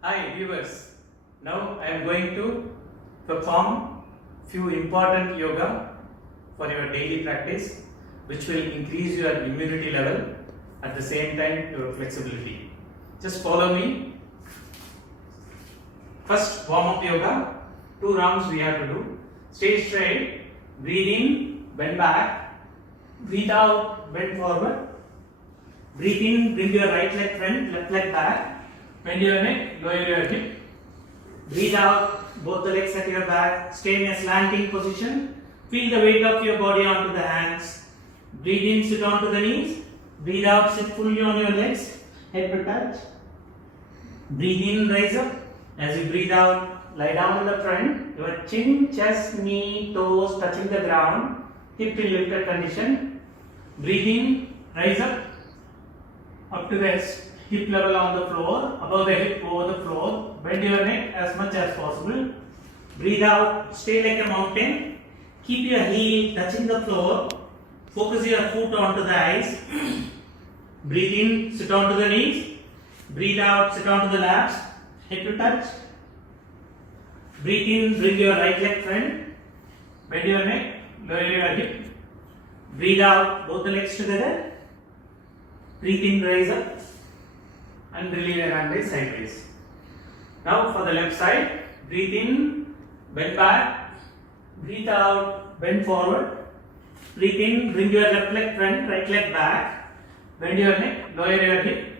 Hi viewers, now I am going to perform few important yoga for your daily practice which will increase your immunity level at the same time your flexibility. Just follow me. First warm up yoga, 2 rounds we have to do. Stay straight, breathe in, bend back, breathe out, bend forward. Breathe in, bring your right leg front, left leg back. Bend your neck, lower your hip. Breathe out, both the legs at your back. Stay in a slanting position. Feel the weight of your body onto the hands. Breathe in, sit onto the knees. Breathe out, sit fully on your legs. Head to touch. Breathe in, rise up. As you breathe out, lie down in the front. Your chin, chest, knee, toes touching the ground. Hip in lifted condition. Breathe in, rise up to the hip level on the floor, above the hip, over the floor. Bend your neck as much as possible. Breathe out, stay like a mountain. Keep your heel touching the floor. Focus your foot onto the eyes. Breathe in, sit onto the knees. Breathe out, sit onto the laps. Head to touch. Breathe in, bring your right leg front. Bend your neck, lower your hip. Breathe out, both the legs together. Breathe in, rise up. And release your hand raise sideways. Now for the left side, breathe in, bend back, breathe out, bend forward. Breathe in, bring your left leg front, right leg back, bend your neck, lower your hip.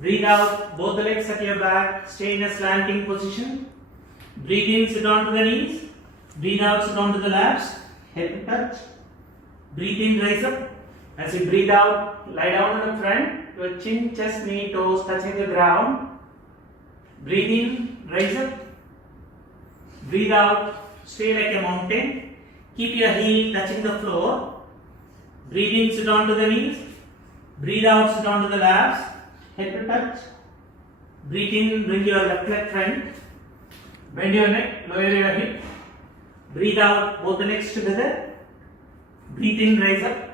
Breathe out, both the legs at your back, stay in a slanting position. Breathe in, sit onto the knees. Breathe out, sit onto the laps, head to touch. Breathe in, rise up. As you breathe out, lie down in the front. Your chin, chest, knee, toes touching the ground. Breathe in, rise up. Breathe out, stay like a mountain. Keep your heel touching the floor. Breathe in, sit onto the knees. Breathe out, sit onto the laps. Head to touch. Breathe in, bring your left leg front. Bend your neck, lower your hip. Breathe out, both the legs together. Breathe in, rise up.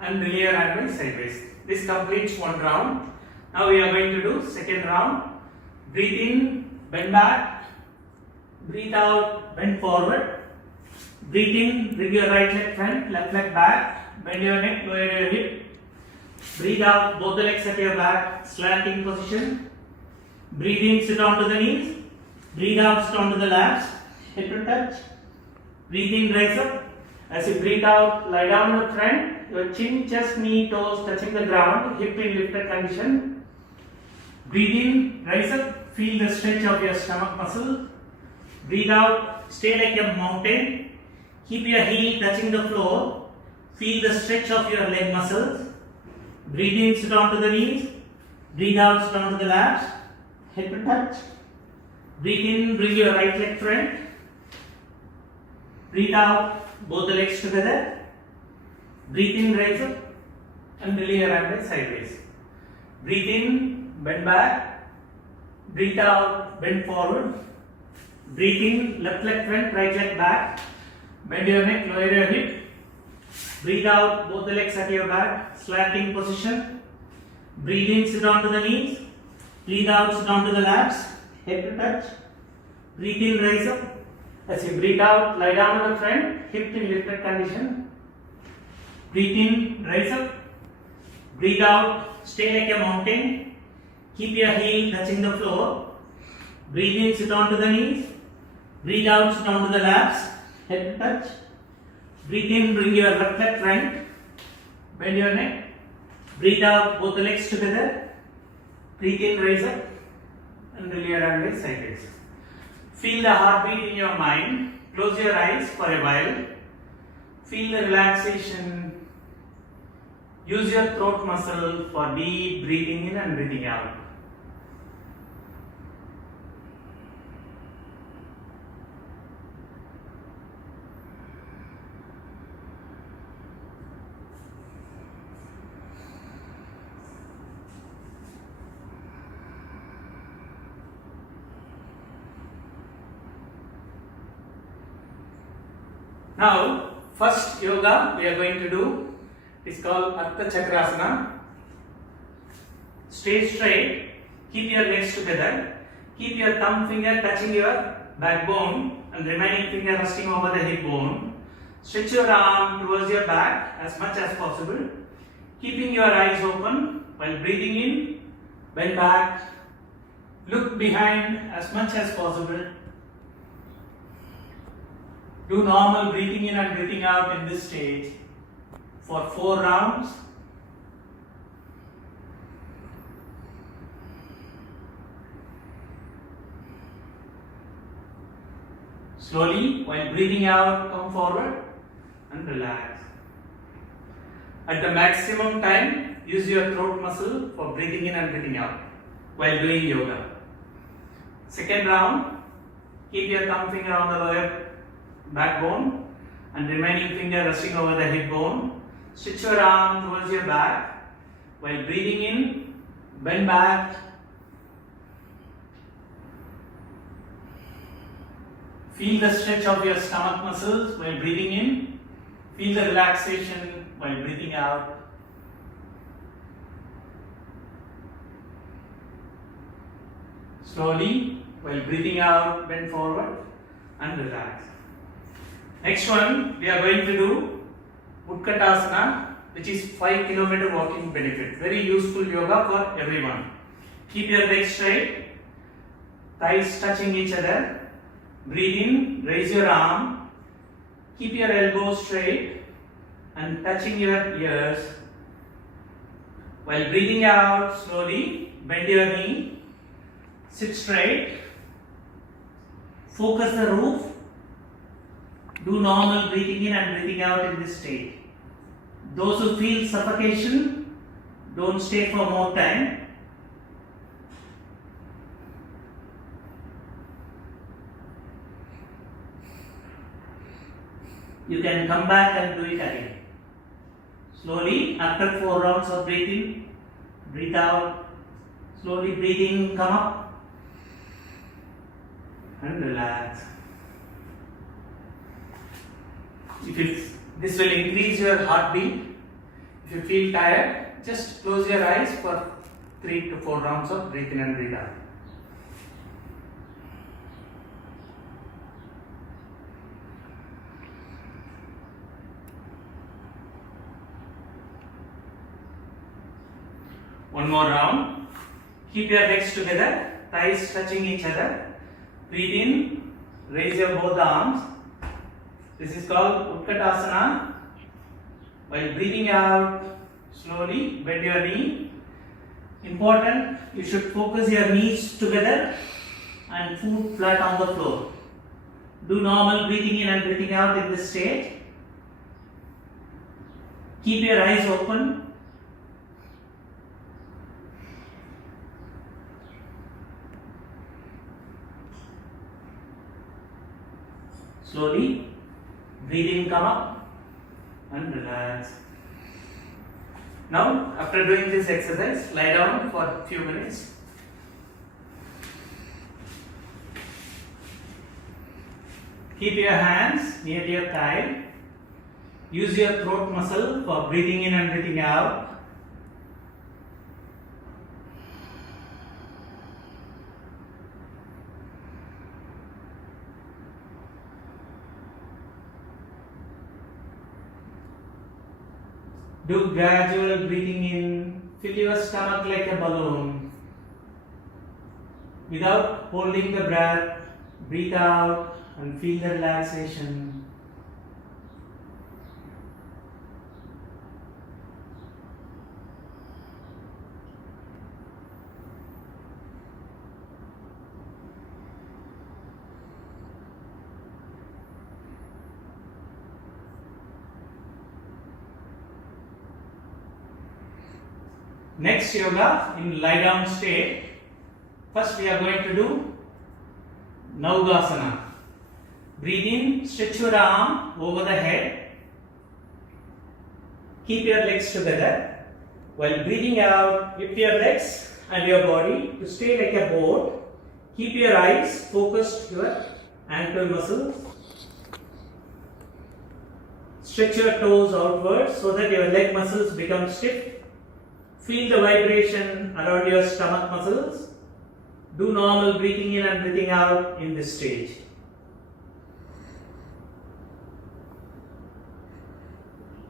And release your hand sideways. This completes one round. Now we are going to do second round. Breathe in, bend back. Breathe out, bend forward. Breathe in, bring your right leg front, left leg back. Bend your neck, lower your hip. Breathe out, both the legs at your back, slanting position. Breathe in, sit onto the knees. Breathe out, sit onto the laps. Head to touch. Breathe in, rise up. As you breathe out, lie down in the front. Your chin, chest, knee, toes touching the ground, hip in lifted condition. Breathe in, rise up, feel the stretch of your stomach muscle. Breathe out, stay like a mountain. Keep your heel touching the floor. Feel the stretch of your leg muscles. Breathe in, sit onto the knees. Breathe out, sit onto the laps. Head to touch. Breathe in, bring your right leg front. Breathe out, both the legs together. Breathe in, rise up, and release your hand sideways. Breathe in, bend back. Breathe out, bend forward. Breathe in, left leg front, right leg back. Bend your neck, lower your hip. Breathe out, both the legs at your back, slanting position. Breathe in, sit onto the knees. Breathe out, sit onto the laps, head to touch. Breathe in, rise up. As you breathe out, lie down on the front, hip in lifted condition. Breathe in, rise up. Breathe out, stay like a mountain. Keep your heel touching the floor. Breathe in, sit onto the knees. Breathe out, sit onto the laps. Head to touch. Breathe in, bring your left leg front. Bend your neck. Breathe out, both the legs together. Breathe in, rise up. And release your hand sideways. Feel the heartbeat in your mind. Close your eyes for a while. Feel the relaxation. Use your throat muscle for deep breathing in and breathing out. Now, first yoga we are going to do is called Ardha Chakrasana. Stay straight, Keep your legs together. Keep your thumb finger touching your backbone and remaining finger resting over the hip bone. Stretch your arm towards your back as much as possible. Keeping your eyes open while breathing in, bend back, look behind as much as possible. Do normal breathing in and breathing out in this stage for 4 rounds. Slowly, while breathing out, come forward and relax. At the maximum time, use your throat muscle for breathing in and breathing out while doing yoga. Second round, keep your thumb finger on the lower backbone and remaining finger resting over the hip bone. Stretch your arm towards your back while breathing in, bend back. Feel the stretch of your stomach muscles while breathing in. Feel the relaxation while breathing out. Slowly, while breathing out, bend forward and relax. Next one, we are going to do Utkatasana, which is 5 km walking benefit. Very useful yoga for everyone. Keep your legs straight, thighs touching each other. Breathe in, raise your arm, keep your elbows straight and touching your ears. While breathing out, slowly bend your knee, sit straight, focus the roof, do normal breathing in and breathing out in this state. Those who feel suffocation, don't stay for more time. You can come back and do it again. Slowly, after 4 rounds of breathing, breathe out. Slowly breathe in, come up and relax. This will increase your heartbeat. If you feel tired, just close your eyes for 3 to 4 rounds of breathe in and breathe out. One more round. Keep your legs together, thighs touching each other. Breathe in, raise your both arms. This is called Utkatasana. While breathing out, slowly bend your knee. Important, you should focus your knees together and foot flat on the floor. Do normal breathing in and breathing out in this state. Keep your eyes open. Slowly, breathe in, come up and relax. Now, after doing this exercise, lie down for a few minutes. Keep your hands near your thigh. Use your throat muscle for breathing in and breathing out. Do gradual breathing in, fill your stomach like a balloon. Without holding the breath, breathe out and feel the relaxation. Next yoga in lie down state. First we are going to do Naugasana. Breathe in, stretch your arm over the head. Keep your legs together. While breathing out, lift your legs and your body to stay like a boat. Keep your eyes focused your ankle muscles. Stretch your toes outwards so that your leg muscles become stiff. Feel the vibration around your stomach muscles. Do normal breathing in and breathing out in this stage.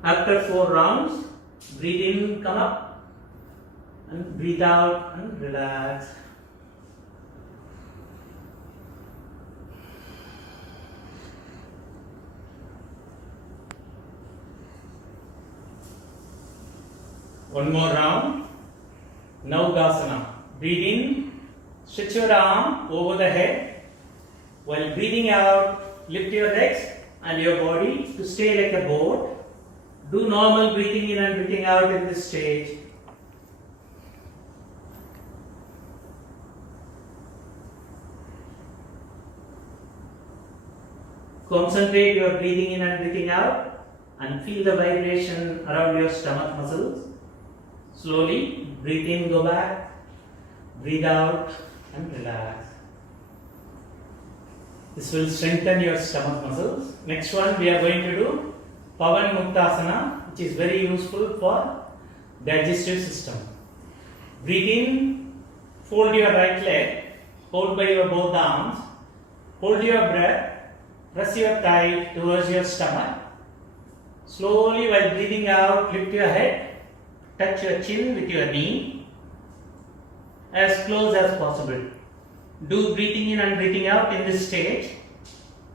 After 4 rounds, breathe in, come up, and breathe out and relax. One more round. Naugasana. Breathe in, stretch your arm over the head. While breathing out, lift your legs and your body to stay like a boat. Do normal breathing in and breathing out in this stage. Concentrate your breathing in and breathing out and feel the vibration around your stomach muscles. Slowly breathe in, go back, breathe out and relax. This will strengthen your stomach muscles. Next one we are going to do Pavan Muktasana, which is very useful for digestive system. Breathe in, fold your right leg, hold by your both arms, hold your breath, press your thigh towards your stomach. Slowly while breathing out, lift your head, touch your chin with your knee as close as possible. Do breathing in and breathing out in this stage.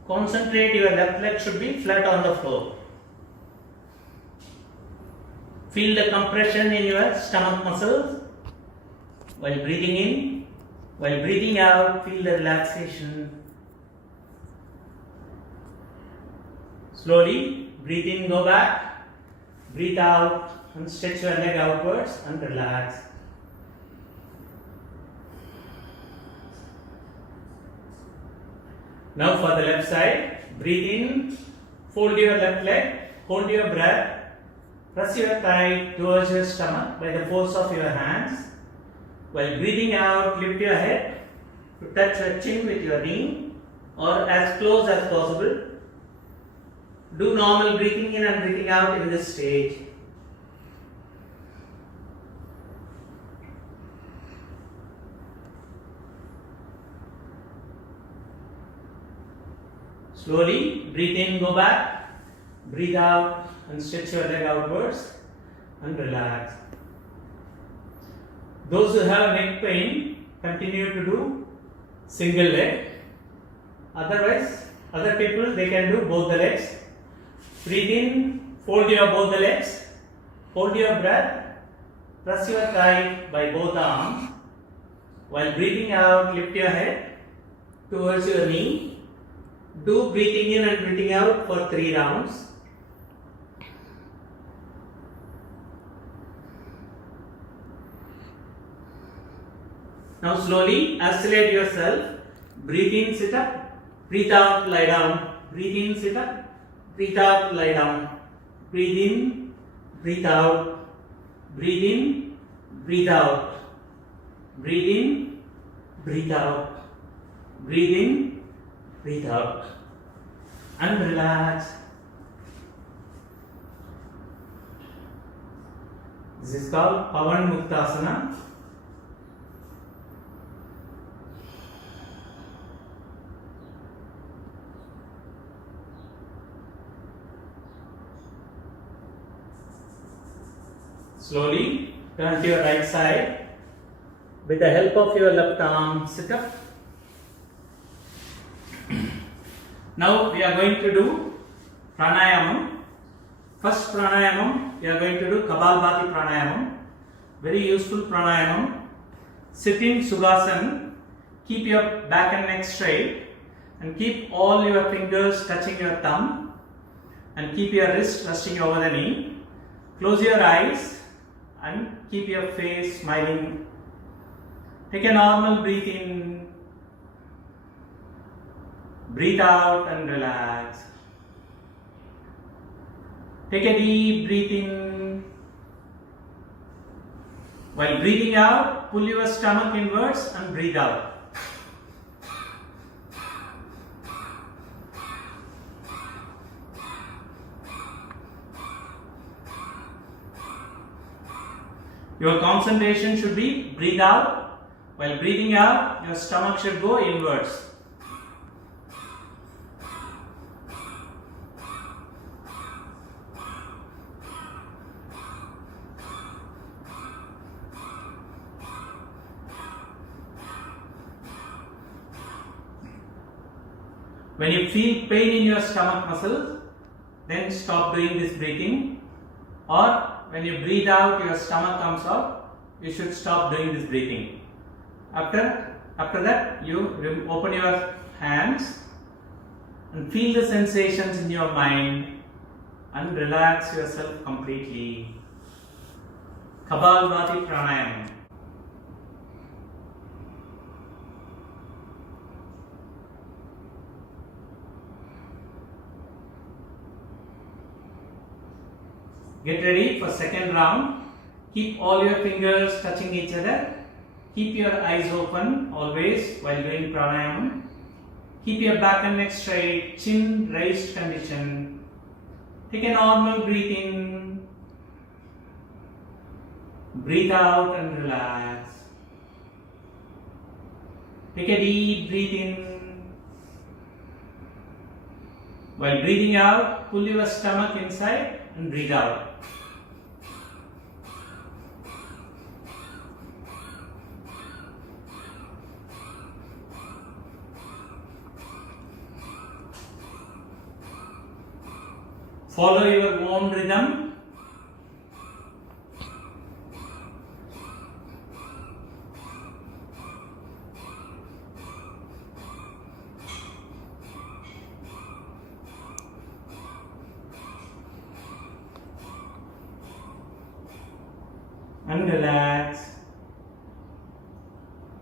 Concentrate, your left leg should be flat on the floor. Feel the compression in your stomach muscles while breathing in. While breathing out, feel the relaxation. Slowly breathe in, go back, breathe out and stretch your leg outwards and relax. Now for the left side, breathe in, fold your left leg, hold your breath, press your thigh towards your stomach by the force of your hands. While breathing out, lift your head to touch your chin with your knee or as close as possible. Do normal breathing in and breathing out in this stage. Slowly breathe in, go back, breathe out and stretch your leg outwards and relax. Those who have neck pain, continue to do single leg. Otherwise, other people they can do both the legs. Breathe in, fold your both the legs, hold your breath, press your thigh by both arms. While breathing out, lift your head towards your knee. Do breathing in and breathing out for 3 rounds. Now slowly isolate yourself. Breathe in, sit up. Breathe out, lie down. Breathe in, sit up. Breathe out, lie down. Breathe in, breathe out. Breathe in, breathe out. Breathe in, breathe out. Breathe in, breathe out. And relax. This is called Pavan Muktasana. Slowly turn to your right side. With the help of your left arm, sit up. Now we are going to do pranayamam. First pranayamam, we are going to do Kapalbhati pranayamam. Very useful pranayamam. Sitting Sukhasana. Keep your back and neck straight and keep all your fingers touching your thumb and keep your wrist resting over the knee. Close your eyes and keep your face smiling. Take a normal breath in, breathe out and relax. Take a deep breath in. While breathing out, pull your stomach inwards and breathe out. Your concentration should be breathe out while breathing out, your stomach should go inwards. When you feel pain in your stomach muscles, then stop doing this breathing. Or when you breathe out, your stomach comes out, you should stop doing this breathing. After that, you open your hands and feel the sensations in your mind and relax yourself completely. Kapalbhati Pranayama. Get ready for second round. Keep all your fingers touching each other. Keep your eyes open always while doing pranayama. Keep your back and neck straight, chin raised condition. Take a normal breath in. Breathe out and relax. Take a deep breath in. While breathing out, pull your stomach inside and breathe out. Follow your own rhythm. And relax.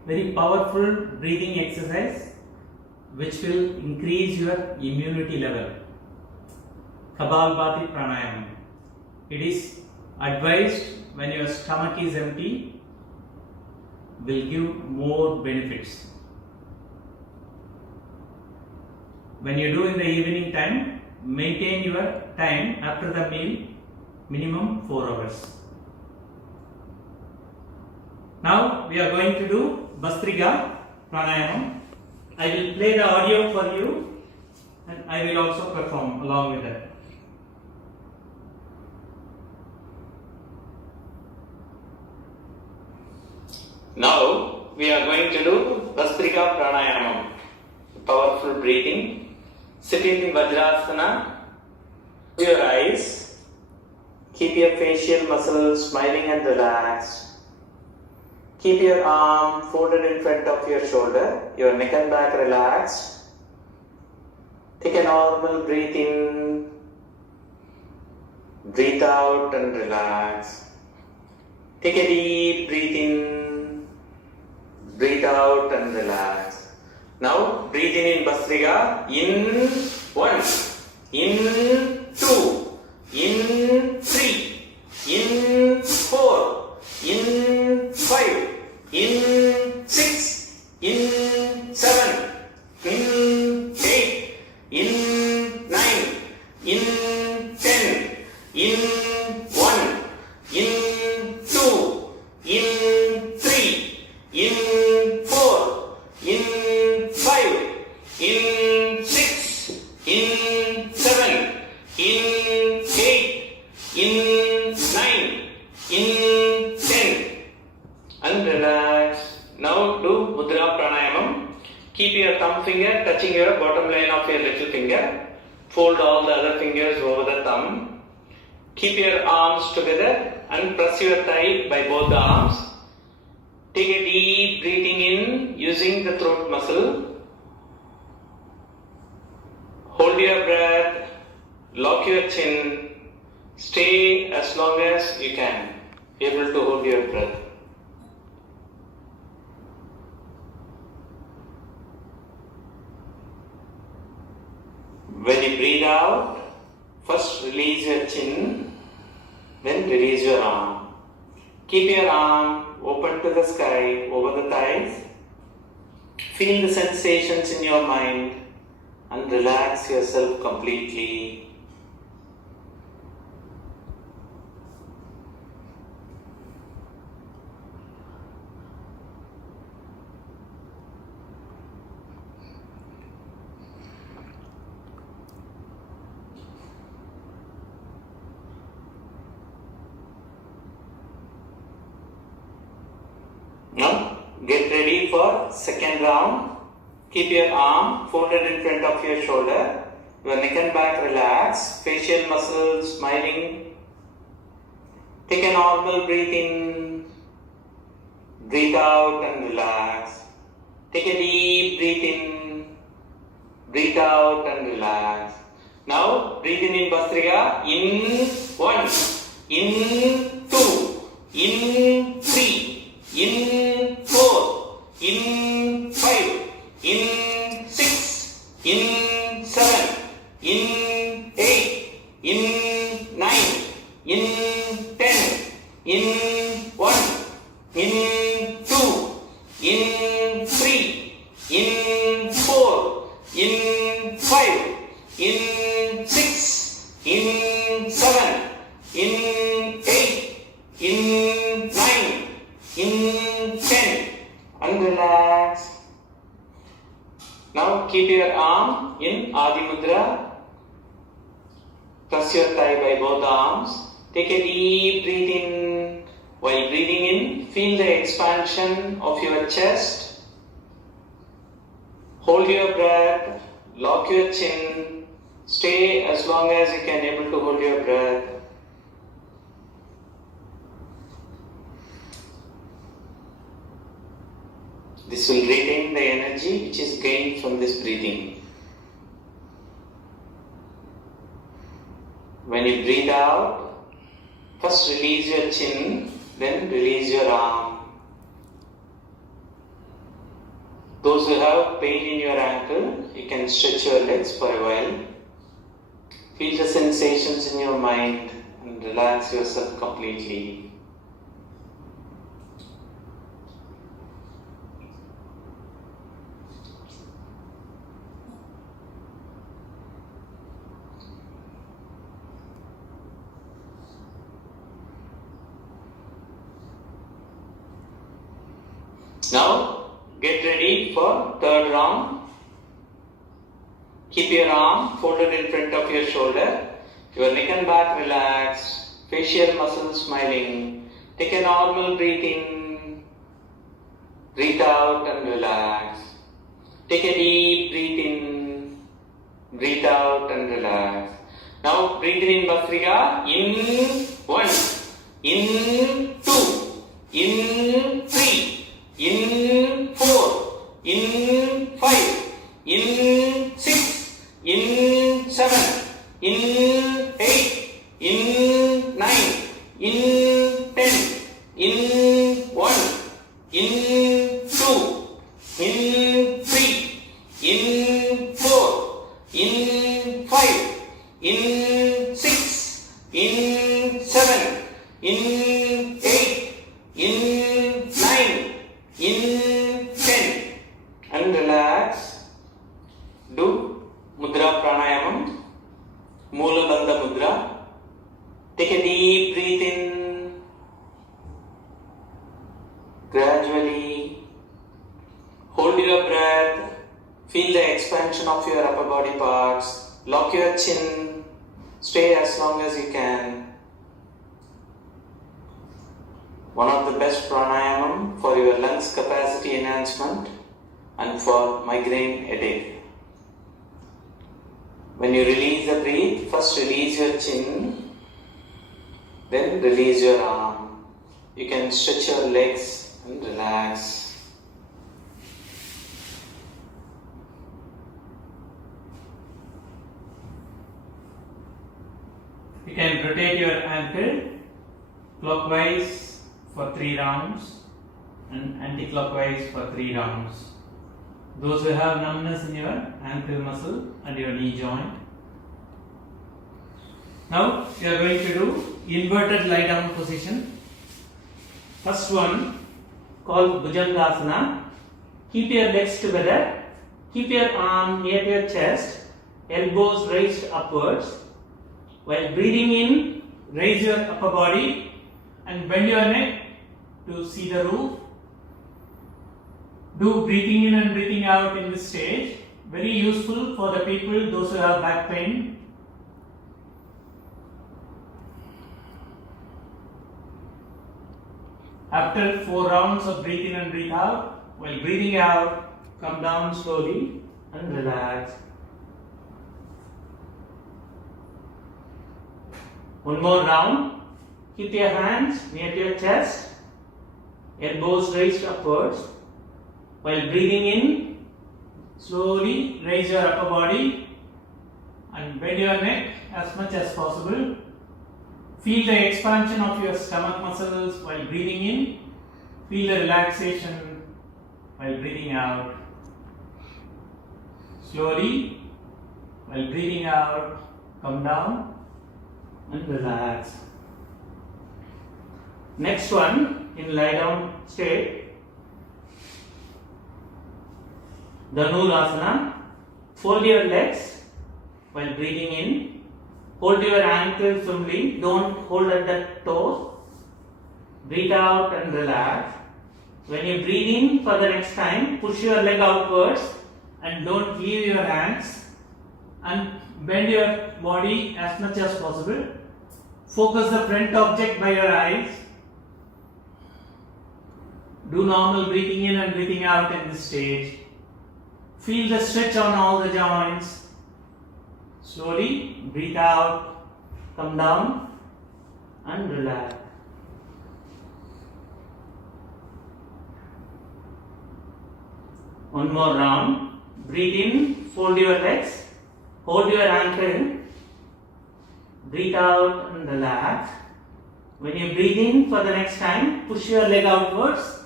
Very powerful breathing exercise which will increase your immunity level. Kapalbhati Pranayama. It is advised when your stomach is empty, will give more benefits. When you do in the evening time, maintain your time after the meal, minimum 4 hours. Now we are going to do Bhastrika Pranayama. I will play the audio for you and I will also perform along with that. Now we are going to do Bhastrika Pranayama, powerful breathing. Sit in the Vajrasana. Close your eyes. Keep your facial muscles smiling and relaxed. Keep your arm folded in front of your shoulder. Your neck and back relaxed. Take a normal breath in. Breathe out and relax. Take a deep breath in. Breathe out and relax. Now breathe in Bhastrika. In 1, in 2, in 3, in 4, in 5, in 6, in 7, in 8, in 9, in 10, in 1, in 2, in 3, in 4, in 5, in 6, in 7, in 8, in 9, in 10. And relax. Now do Mudra Pranayamam. Keep your thumb finger touching your bottom line of your little finger. Fold all the other fingers over the thumb. Keep your arms together and press your thigh by both the arms. Take a deep breathing in using the throat muscle. Hold your breath. Lock your chin. Stay as long as you can. Able to hold your breath. When you breathe out, first release your chin, then release your arm. Keep your arm open to the sky, over the thighs. Feel the sensations in your mind and relax yourself completely. second round. Keep your arm folded in front of your shoulder. Your neck and back relax. Facial muscles smiling. Take a normal breath in. Breathe out and relax. Take a deep breath in. Breathe out and relax. Now breathe in Bhastrika. In 1, in 2, in 3, in 4, in 5, in 6, in 7, in 8, in 9, in 10, in 1, in 2, in 3, in 4, in 5, in 6, in 7, in 8, in 9, in 10, and relax. Now keep your arm in Adi Mudra. Press your thigh by both arms. Take a deep breath in. While breathing in, feel the expansion of your chest. Hold your breath. Lock your chin. Stay as long as you can able to hold your breath. This will retain the energy which is gained from this breathing. When you breathe out, first release your chin, then release your arm. Those who have pain in your ankle, you can stretch your legs for a while. Feel the sensations in your mind and relax yourself completely. Now, get ready for third round. Keep your arm folded in front of your shoulder. Your neck and back relaxed. Facial muscles smiling. Take a normal breath in. Breathe out and relax. Take a deep breath in. Breathe out and relax. Now, breathe in Bhastrika. In 1, in 2, in 3. In 4, in 5, in 6, in 7, in 8, in 9, in 10, in 1, in 2, in 3, in 4, in 5, in 6, in 7, in 8, in 9, in 10, and relax. Do Mudra Pranayamam, Moola Bandha Mudra. Take a deep breath in. Gradually hold your breath. Feel the expansion of your upper body parts. Lock your chin. Stay as long as you can. One of the best pranayamam for your lungs capacity enhancement and for migraine headache. When you release the breath, first release your chin, then release your arm. You can stretch your legs and relax. You can rotate your ankle clockwise for 3 rounds and anti-clockwise for 3 rounds. Those who have numbness in your ankle muscle and your knee joint. Now you are going to do inverted lie down position. First one called Bhujangasana. Keep your legs together. Keep your arm near your chest. Elbows raised upwards. While breathing in, raise your upper body and bend your neck to see the roof. Do breathing in and breathing out in this stage. Very useful for the people, those who have back pain. After 4 rounds of breathe in and breathe out, while breathing out, come down slowly and relax. One more round. Keep your hands near to your chest, elbows raised upwards. While breathing in, slowly raise your upper body and bend your neck as much as possible. Feel the expansion of your stomach muscles while breathing in. Feel the relaxation while breathing out. Slowly, while breathing out, come down and relax. Next one, in lie down state, Dhanurasana. Fold your legs while breathing in. Hold your ankle firmly. Don't hold at the toes. Breathe out and relax. When you breathe in for the next time, push your leg outwards and don't leave your hands. And bend your body as much as possible. Focus the front object by your eyes. Do normal breathing in and breathing out in this stage. Feel the stretch on all the joints. Slowly breathe out, come down and relax. One more round. Breathe in, fold your legs, hold your ankle, breathe out and relax. When you breathe in for the next time, push your leg outwards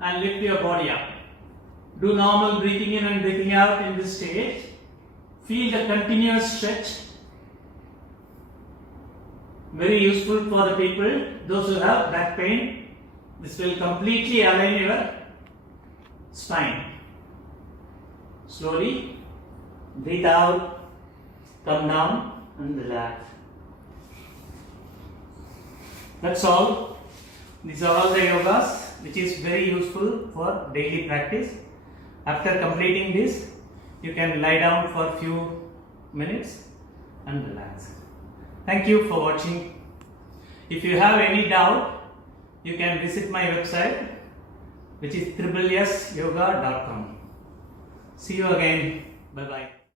and lift your body up. Do normal breathing in and breathing out in this stage. Feel the continuous stretch. Very useful for the people, those who have back pain. This will completely align your spine. Slowly breathe out, come down and relax. That's all. These are all the yogas which is very useful for daily practice. After completing this, you can lie down for a few minutes and relax. Thank you for watching. If you have any doubt, you can visit my website, which is www.yoga.com. See you again. Bye bye.